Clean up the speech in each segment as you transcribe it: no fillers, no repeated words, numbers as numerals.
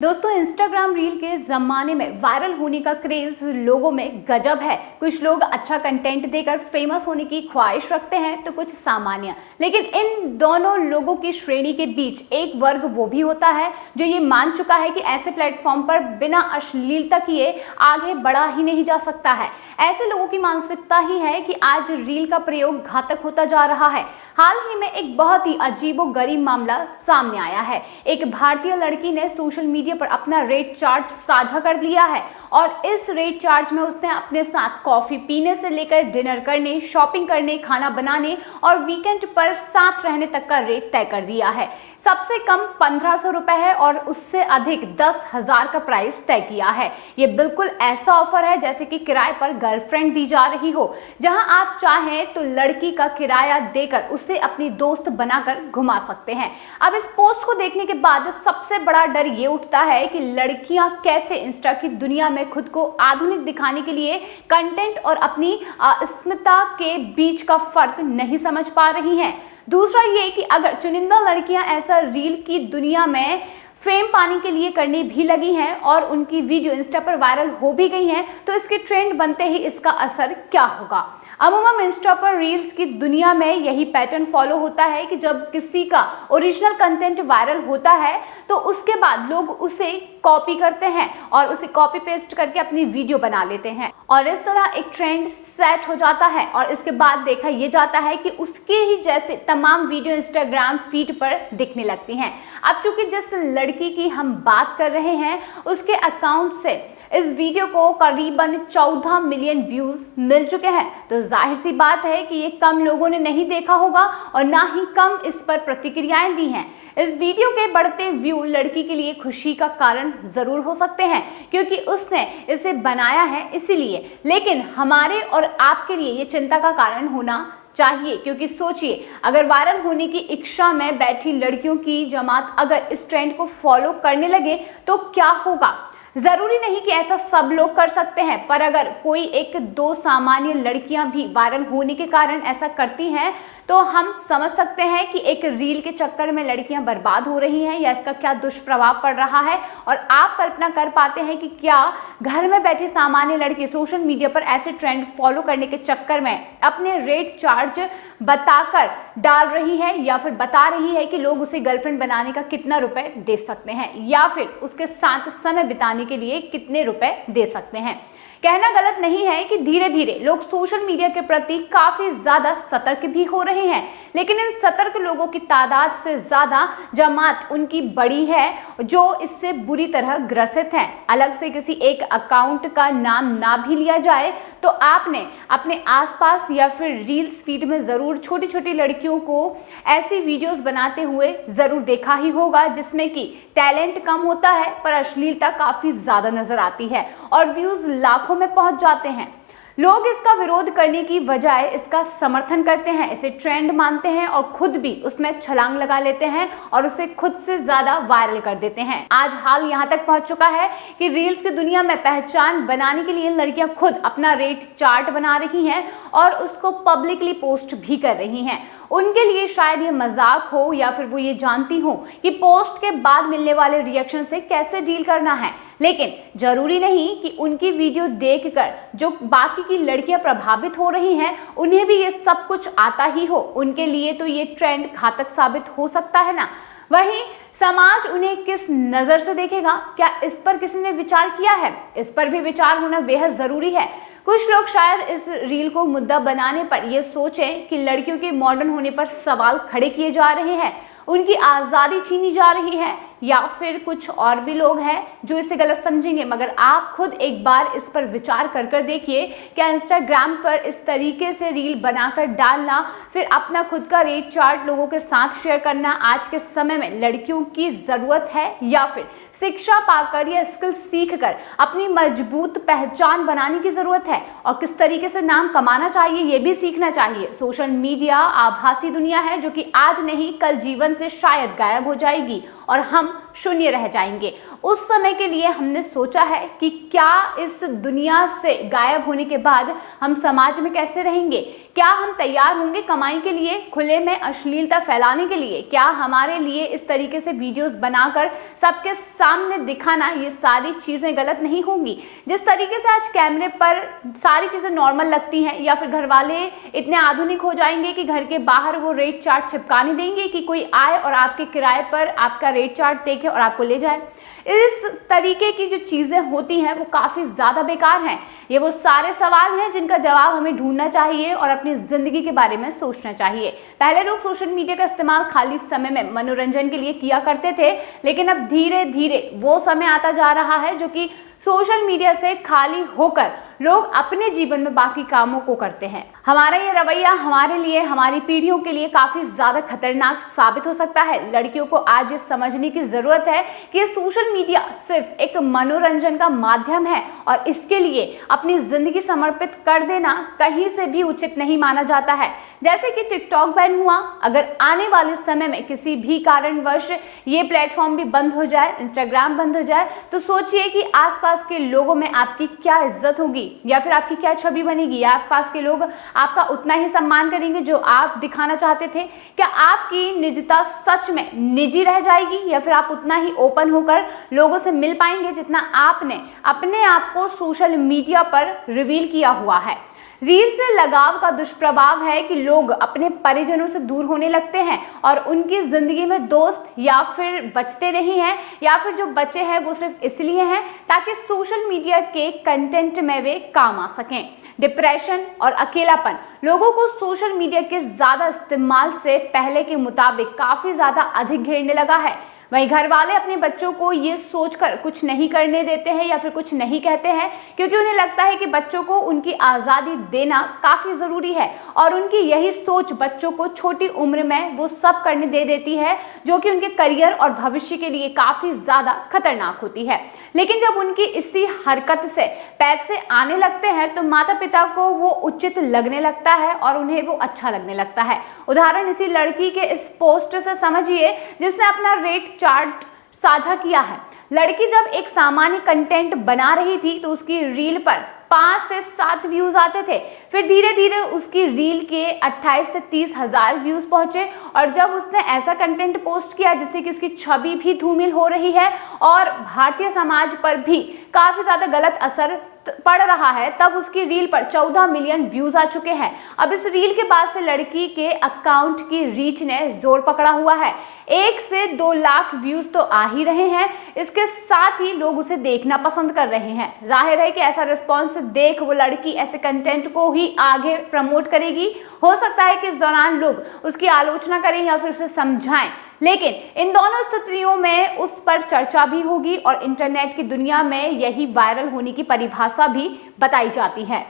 दोस्तों, Instagram reel के ज़माने में वायरल होने का क्रेज़ लोगों में गजब है। कुछ लोग अच्छा कंटेंट देकर फेमस होने की ख्वाहिश रखते हैं तो कुछ सामान्य। लेकिन इन दोनों लोगों की श्रेणी के बीच एक वर्ग वो भी होता है जो ये मान चुका है कि ऐसे प्लेटफॉर्म पर बिना अश्लीलता किए आगे बढ़ा ही नहीं जा सकता है। ऐसे लोगों की मानसिकता ही है कि आज रील का प्रयोग घातक होता जा रहा है। हाल ही में एक बहुत ही अजीबोगरीब मामला सामने आया है। एक भारतीय लड़की ने सोशल मीडिया पर अपना रेट चार्ट साझा कर लिया है और इस रेट चार्ट में उसने अपने साथ कॉफी पीने से लेकर डिनर करने, शॉपिंग करने, खाना बनाने और वीकेंड पर साथ रहने तक का रेट तय कर दिया है। सबसे कम 1500 रुपए है और उससे अधिक 10,000 का प्राइस तय किया है। ये बिल्कुल ऐसा ऑफर है जैसे कि किराए पर गर्लफ्रेंड दी जा रही हो, जहां आप चाहें तो लड़की का किराया देकर उसे अपनी दोस्त बनाकर घुमा सकते हैं। अब इस पोस्ट को देखने के बाद सबसे बड़ा डर ये उठता है कि लड़कियां कैसे इंस्टा की दुनिया में खुद को आधुनिक दिखाने के लिए कंटेंट और अपनी अस्मिता के बीच का फर्क नहीं समझ पा रही हैं। दूसरा ये कि अगर चुनिंदा लड़कियां ऐसा रील की दुनिया में फेम पाने के लिए करने भी लगी हैं और उनकी वीडियो इंस्टा पर वायरल हो भी गई हैं, तो इसके ट्रेंड बनते ही इसका असर क्या होगा। अमूमन इंस्टा पर रील्स की दुनिया में यही पैटर्न फॉलो होता है कि जब किसी का ओरिजिनल कंटेंट वायरल होता है तो उसके बाद लोग उसे कॉपी करते हैं और उसे कॉपी पेस्ट करके अपनी वीडियो बना लेते हैं और इस तरह एक ट्रेंड सेट हो जाता है और इसके बाद देखा यह जाता है कि उसके ही जैसे तमाम वीडियो इंस्टाग्राम फीड पर दिखने लगती हैं। अब चूंकि जिस लड़की की हम बात कर रहे हैं उसके अकाउंट से इस वीडियो को करीबन 14 मिलियन व्यूज मिल चुके हैं, तो जाहिर सी बात है कि ये कम लोगों ने नहीं देखा होगा और ना ही कम इस पर प्रतिक्रियाएं दी हैं। इस वीडियो के बढ़ते व्यू लड़की के लिए खुशी का कारण जरूर हो सकते हैं क्योंकि उसने इसे बनाया है इसीलिए, लेकिन हमारे और आपके लिए ये चिंता का कारण होना चाहिए क्योंकि सोचिए, अगर वायरल होने की इच्छा में बैठी लड़कियों की जमात अगर इस ट्रेंड को फॉलो करने लगे तो क्या होगा। जरूरी नहीं कि ऐसा सब लोग कर सकते हैं, पर अगर कोई एक दो सामान्य लड़कियां भी वायरल होने के कारण ऐसा करती हैं तो हम समझ सकते हैं कि एक रील के चक्कर में लड़कियां बर्बाद हो रही हैं या इसका क्या दुष्प्रभाव पड़ रहा है। और आप कल्पना कर पाते हैं कि क्या घर में बैठे सामान्य लड़की सोशल मीडिया पर ऐसे ट्रेंड फॉलो करने के चक्कर में अपने रेट चार्ज बताकर डाल रही है या फिर बता रही है कि लोग उसे गर्लफ्रेंड बनाने का कितना रुपए दे सकते हैं या फिर उसके साथ समय बिताने के लिए कितने रुपए दे सकते हैं। कहना गलत नहीं है कि धीरे धीरे लोग सोशल मीडिया के प्रति काफी ज्यादा सतर्क भी हो रहे हैं, लेकिन इन सतर्क लोगों की तादाद से ज्यादा जमात उनकी बड़ी है जो इससे बुरी तरह ग्रसित हैं। अलग से किसी एक अकाउंट का नाम ना भी लिया जाए तो आपने अपने आसपास या फिर रील्स फीड में जरूर छोटी छोटी लड़कियों को ऐसी वीडियोस बनाते हुए जरूर देखा ही होगा जिसमें कि टैलेंट कम होता है पर अश्लीलता काफी ज्यादा नजर आती है और व्यूज लाखों में पहुंच जाते हैं। लोग इसका विरोध करने की बजाय इसका समर्थन करते हैं, इसे ट्रेंड मानते हैं और खुद भी उसमें छलांग लगा लेते हैं और उसे खुद से ज्यादा वायरल कर देते हैं। आज हाल यहाँ तक पहुंच चुका है कि रील्स की दुनिया में पहचान बनाने के लिए लड़कियां खुद अपना रेट चार्ट बना रही हैं और उसको पब्लिकली पोस्ट भी कर रही हैं। उनके लिए शायद ये मजाक हो या फिर वो ये जानती हो कि पोस्ट के बाद मिलने वाले रिएक्शन से कैसे डील करना है, लेकिन जरूरी नहीं कि उनकी वीडियो देखकर जो बाकी की लड़कियां प्रभावित हो रही हैं उन्हें भी ये सब कुछ आता ही हो। उनके लिए तो ये ट्रेंड घातक साबित हो सकता है ना। वहीं समाज उन्हें किस नजर से देखेगा, क्या इस पर किसी ने विचार किया है? इस पर भी विचार होना बेहद जरूरी है। कुछ लोग शायद इस रील को मुद्दा बनाने पर यह सोचें कि लड़कियों के मॉडर्न होने पर सवाल खड़े किए जा रहे हैं, उनकी आज़ादी छीनी जा रही है, या फिर कुछ और भी लोग हैं जो इसे गलत समझेंगे। मगर आप खुद एक बार इस पर विचार कर देखिए, क्या इंस्टाग्राम पर इस तरीके से रील बनाकर डालना, फिर अपना खुद का रेट चार्ट लोगों के साथ शेयर करना आज के समय में लड़कियों की ज़रूरत है, या फिर शिक्षा पाकर या स्किल सीखकर अपनी मजबूत पहचान बनाने की ज़रूरत है और किस तरीके से नाम कमाना चाहिए ये भी सीखना चाहिए। सोशल मीडिया आभासी दुनिया है जो कि आज नहीं कल जीवन से शायद गायब हो जाएगी और हम शून्य रह जाएंगे। उस समय के लिए हमने सोचा है कि क्या इस दुनिया से गायब होने के बाद हम समाज में कैसे रहेंगे, क्या हम तैयार होंगे कमाई के लिए, खुले में अश्लीलता फैलाने के लिए, क्या हमारे लिए इस तरीके से वीडियोस बनाकर सबके सामने दिखाना ये सारी चीज़ें गलत नहीं होंगी। जिस तरीके से आज कैमरे पर सारी चीज़ें नॉर्मल लगती हैं, या फिर घर वाले इतने आधुनिक हो जाएंगे कि घर के बाहर वो रेट चार्ट चिपकाने देंगे कि कोई आए और आपके किराए पर आपका रेट चार्ट देखे और आपको ले जाए। इस तरीके की जो चीज़ें होती हैं वो काफ़ी ज़्यादा बेकार हैं। ये वो सारे सवाल हैं जिनका जवाब हमें ढूंढना चाहिए और अपनी ज़िंदगी के बारे में सोचना चाहिए। पहले लोग सोशल मीडिया का इस्तेमाल खाली समय में मनोरंजन के लिए किया करते थे, लेकिन अब धीरे धीरे वो समय आता जा रहा है जो कि सोशल मीडिया से खाली होकर लोग अपने जीवन में बाकी कामों को करते हैं। हमारा ये रवैया हमारे लिए, हमारी पीढ़ियों के लिए काफ़ी ज़्यादा खतरनाक साबित हो सकता है। लड़कियों को आज ये समझने की ज़रूरत है कि सोशल मीडिया सिर्फ एक मनोरंजन का माध्यम है और इसके लिए अपनी ज़िंदगी समर्पित कर देना कहीं से भी उचित नहीं माना जाता है। जैसे कि टिकटॉक बैन हुआ, अगर आने वाले समय में किसी भी कारणवश ये प्लेटफॉर्म भी बंद हो जाए, इंस्टाग्राम बंद हो जाए, तो सोचिए कि आसपास के लोगों में आपकी क्या इज्जत होगी या फिर आपकी क्या छवि बनेगी। आसपास के लोग आपका उतना ही सम्मान करेंगे जो आप दिखाना चाहते थे? क्या आपकी निजता सच में निजी रह जाएगी या फिर आप उतना ही ओपन होकर लोगों से मिल पाएंगे जितना आपने अपने आप को सोशल मीडिया पर रिवील किया हुआ है? रील से लगाव का दुष्प्रभाव है कि लोग अपने परिजनों से दूर होने लगते हैं और उनकी जिंदगी में दोस्त या फिर बचते नहीं हैं, या फिर जो बचे हैं वो सिर्फ इसलिए हैं ताकि सोशल मीडिया के कंटेंट में वे काम आ सकें। डिप्रेशन और अकेलापन लोगों को सोशल मीडिया के ज़्यादा इस्तेमाल से पहले के मुताबिक काफ़ी ज़्यादा अधिक घेरने लगा है। वहीं घर वाले अपने बच्चों को ये सोचकर कुछ नहीं करने देते हैं या फिर कुछ नहीं कहते हैं, क्योंकि उन्हें लगता है कि बच्चों को उनकी आज़ादी देना काफ़ी ज़रूरी है और उनकी यही सोच बच्चों को छोटी उम्र में वो सब करने दे देती है जो कि उनके करियर और भविष्य के लिए काफ़ी ज़्यादा खतरनाक होती है। लेकिन जब उनकी इसी हरकत से पैसे आने लगते हैं तो माता पिता को वो उचित लगने लगता है और उन्हें वो अच्छा लगने लगता है। उदाहरण इसी लड़की के इस पोस्ट से समझिए जिसने अपना रेट चार्ट साझा किया है। लड़की जब एक सामान्य कंटेंट बना रही थी तो उसकी रील पर 5 से 7 व्यूज आते थे, फिर धीरे धीरे उसकी रील के 28 से 30 हज़ार व्यूज पहुंचे और जब उसने ऐसा कंटेंट पोस्ट किया जिससे कि उसकी छवि भी धूमिल हो रही है और भारतीय समाज पर भी काफ़ी ज़्यादा गलत असर पड़ रहा है, तब उसकी रील पर 14 मिलियन व्यूज आ चुके हैं। अब इस रील के बाद से लड़की के अकाउंट की रीच ने जोर पकड़ा हुआ है। 1 से 2 लाख व्यूज तो आ ही रहे हैं, इसके साथ ही लोग उसे देखना पसंद कर रहे हैं। जाहिर है कि ऐसा रिस्पॉन्स देख वो लड़की ऐसे कंटेंट को ही आगे प्रमोट करेगी। हो सकता है कि इस दौरान लोग उसकी आलोचना करें या फिर उसे समझाएं, लेकिन इन दोनों स्थितियों में उस पर चर्चा भी होगी और इंटरनेट की दुनिया में यही वायरल होने की परिभाषा भी बताई जाती है।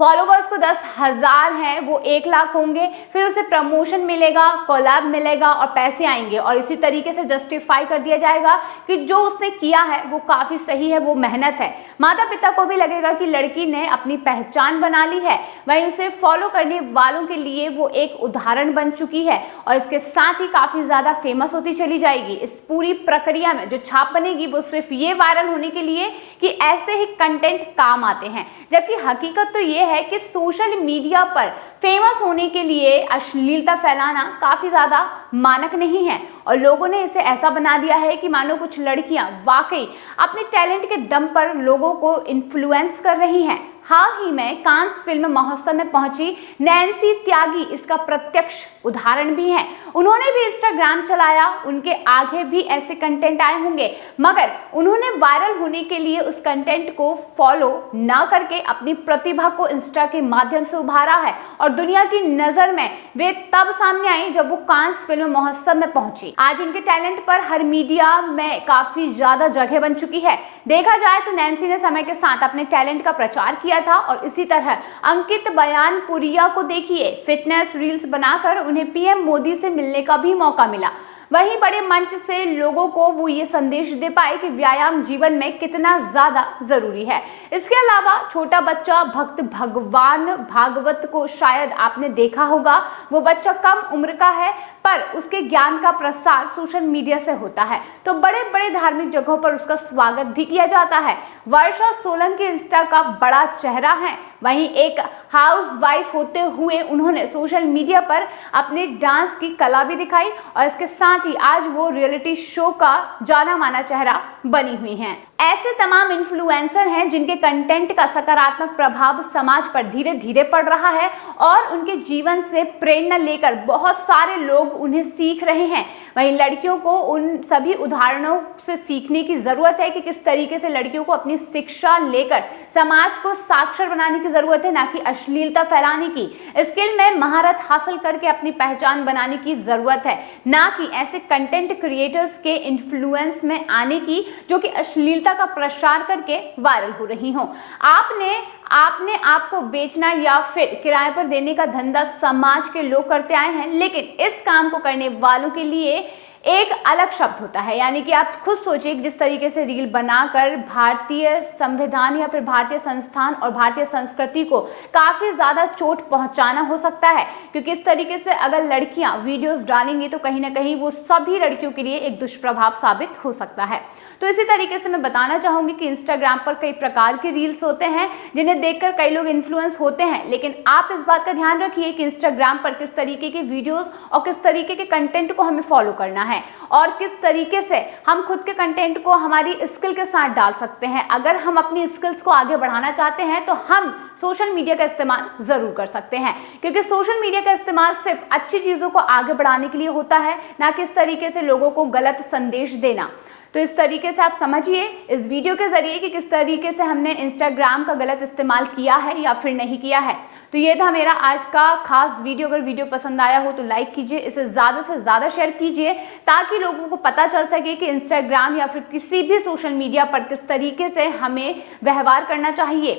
फॉलोवर्स को 10,000 हैं वो 1 लाख होंगे, फिर उसे प्रमोशन मिलेगा, कोलैब मिलेगा और पैसे आएंगे और इसी तरीके से जस्टिफाई कर दिया जाएगा कि जो उसने किया है वो काफ़ी सही है, वो मेहनत है। माता पिता को भी लगेगा कि लड़की ने अपनी पहचान बना ली है, वहीं उसे फॉलो करने वालों के लिए वो एक उदाहरण बन चुकी है और इसके साथ ही काफ़ी ज़्यादा फेमस होती चली जाएगी। इस पूरी प्रक्रिया में जो छाप बनेगी वो सिर्फ ये वायरल होने के लिए कि ऐसे ही कंटेंट काम आते हैं, जबकि हकीकत तो ये है कि सोशल मीडिया पर फेमस होने के लिए अश्लीलता फैलाना काफ़ी ज़्यादा मानक नहीं है और लोगों ने इसे ऐसा बना दिया है कि मानो कुछ लड़कियां वाकई अपने टैलेंट के दम पर लोगों को इन्फ्लुएंस कर रही हैं। हाल ही में कांस फिल्म महोत्सव में पहुंची नैन्सी त्यागी इसका प्रत्यक्ष उदाहरण भी है। उन्होंने भी इंस्टाग्राम चलाया, उनके आगे भी ऐसे कंटेंट आए होंगे, मगर उन्होंने वायरल होने के लिए उस कंटेंट को फॉलो ना करके अपनी प्रतिभा को इंस्टा के माध्यम से उभारा है और दुनिया की नज़र में वे तब सामने आई जब वो कांस फिल्म महोत्सव में पहुंची। आज उनके टैलेंट पर हर मीडिया में काफ़ी ज़्यादा जगह बन चुकी है। देखा जाए तो नैन्सी ने समय के साथ अपने टैलेंट का प्रचार किया था और इसी तरह अंकित बयानपुरिया को देखिए, फिटनेस रील्स बनाकर उन्हें पीएम मोदी से मिलने का भी मौका मिला। वहीं बड़े मंच से लोगों को वो ये संदेश दे पाए कि व्यायाम जीवन में कितना ज्यादा जरूरी है। इसके अलावा छोटा बच्चा भक्त भगवान भागवत को शायद आपने देखा होगा। वो बच्चा कम उम्र का है पर उसके ज्ञान का प्रसार सोशल मीडिया से होता है, तो बड़े बड़े धार्मिक जगहों पर उसका स्वागत भी किया जाता है। वर्षा सोलंकी इंस्टा का बड़ा चेहरा है। वहीं एक हाउसवाइफ होते हुए उन्होंने सोशल मीडिया पर अपने डांस की कला भी दिखाई और इसके साथ ही आज वो रियलिटी शो का जाना माना चेहरा बनी हुई हैं। ऐसे तमाम इन्फ्लुएंसर हैं जिनके कंटेंट का सकारात्मक प्रभाव समाज पर धीरे धीरे पड़ रहा है और उनके जीवन से प्रेरणा लेकर बहुत सारे लोग उन्हें सीख रहे हैं। वहीं लड़कियों को उन सभी उदाहरणों से सीखने की जरूरत है कि किस तरीके से लड़कियों को अपनी शिक्षा लेकर समाज को साक्षर बनाने की जरूरत है, ना कि अश्लीलता फैलाने की। स्किल में महारत हासिल करके अपनी पहचान बनाने की जरूरत है, ना कि ऐसे कंटेंट क्रिएटर्स के इन्फ्लुएंस में आने की जो कि अश्लीलता का प्रसार करके वायरल हो रही हो। आपने आपको बेचना या फिर किराए पर देने का धंधा समाज के लोग करते आए हैं, लेकिन इस काम को करने वालों के लिए एक अलग शब्द होता है। यानी कि आप खुद सोचिए जिस तरीके से रील बनाकर भारतीय संविधान या फिर भारतीय संस्थान और भारतीय संस्कृति को काफी ज्यादा चोट पहुंचाना हो सकता है, क्योंकि इस तरीके से अगर लड़कियां वीडियोस डालेंगी तो कहीं ना कहीं वो सभी लड़कियों के लिए एक दुष्प्रभाव साबित हो सकता है। तो इसी तरीके से मैं बताना चाहूंगी कि इंस्टाग्राम पर कई प्रकार के रील्स होते हैं जिन्हें देखकर कई लोग इन्फ्लुएंस होते हैं, लेकिन आप इस बात का ध्यान रखिए कि इंस्टाग्राम पर किस तरीके के वीडियोस और किस तरीके के कंटेंट को हमें फॉलो करना है और किस तरीके से हम खुद के कंटेंट को हमारी स्किल के साथ डाल सकते हैं। अगर हम अपनी स्किल्स को आगे बढ़ाना चाहते हैं तो हम सोशल मीडिया का इस्तेमाल जरूर कर सकते हैं, क्योंकि सोशल मीडिया का इस्तेमाल सिर्फ अच्छी चीजों को आगे बढ़ाने के लिए होता है, ना कि इस तरीके से लोगों को गलत संदेश देना। तो इस तरीके से आप समझिए इस वीडियो के जरिए कि किस तरीके से हमने इंस्टाग्राम का गलत इस्तेमाल किया है या फिर नहीं किया है। तो ये था मेरा आज का खास वीडियो। अगर वीडियो पसंद आया हो तो लाइक कीजिए, इसे ज़्यादा से ज़्यादा शेयर कीजिए ताकि लोगों को पता चल सके कि इंस्टाग्राम या फिर किसी भी सोशल मीडिया पर किस तरीके से हमें व्यवहार करना चाहिए।